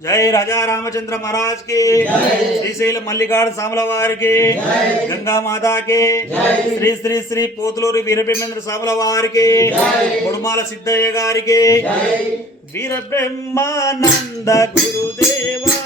జై రాజా రామచంద్ర మహారాజ్కి శ్రీశైల మల్లికాడు సాముల వారికి గంగామాతకి శ్రీ శ్రీ శ్రీ పోతులూరి వీరబ్రహ్మేంద్ర సాముల వారికి కొడుమాల సిద్ధయ్య గారికి వీరబ్రహ్మానంద గురుదేవా.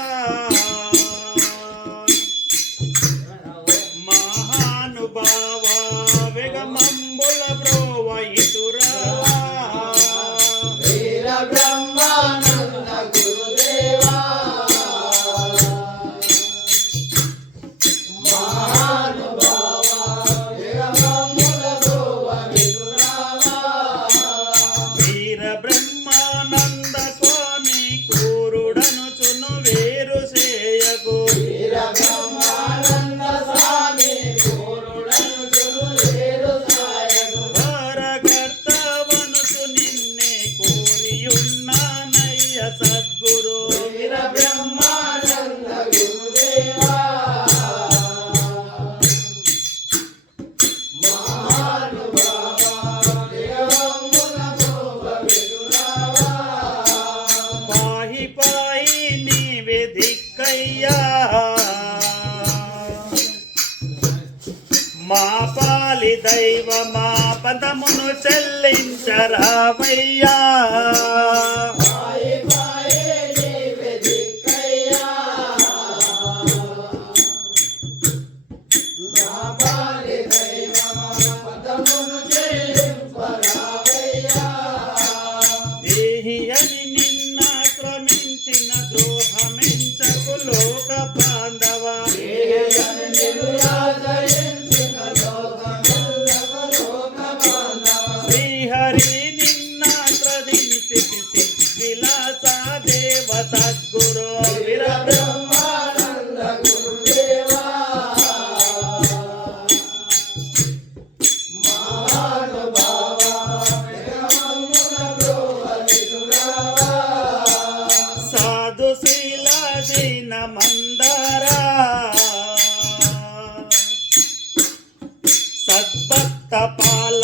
దైవమా పదమును చెల్లించరావయ్యా.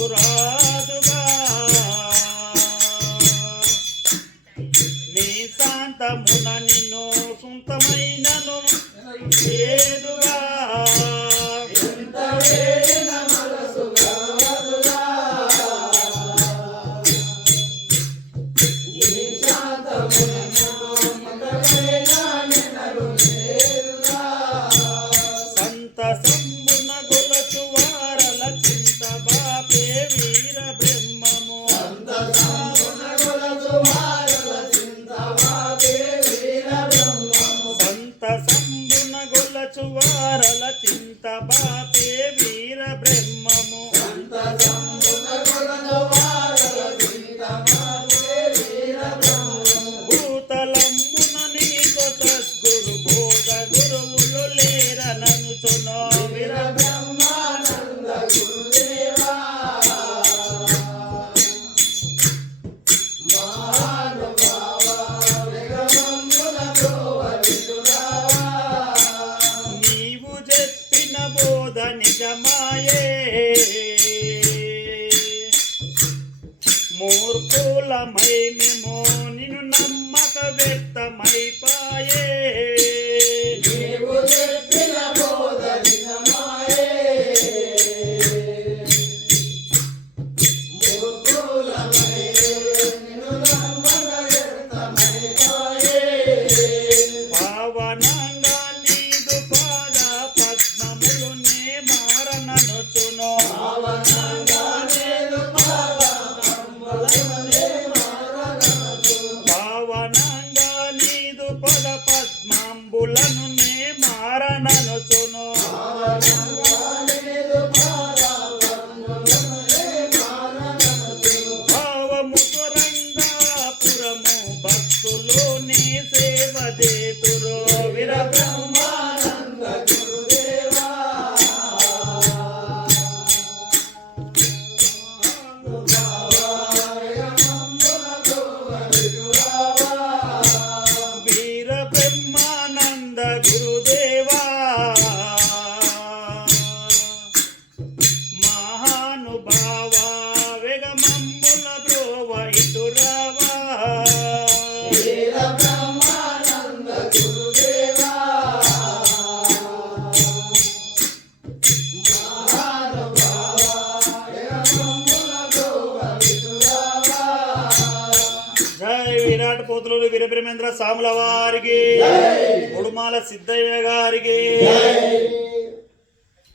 ಸುರಾ మూర్ఖులమై మేము నిన్ను నమ్మక వ్యక్తమైపాయే ಗುರುದೇ పోతులూరు వీరబ్రహ్మేంద్ర సాముల వారికి. ఉడుమాల సిద్ధయ్య గారికి.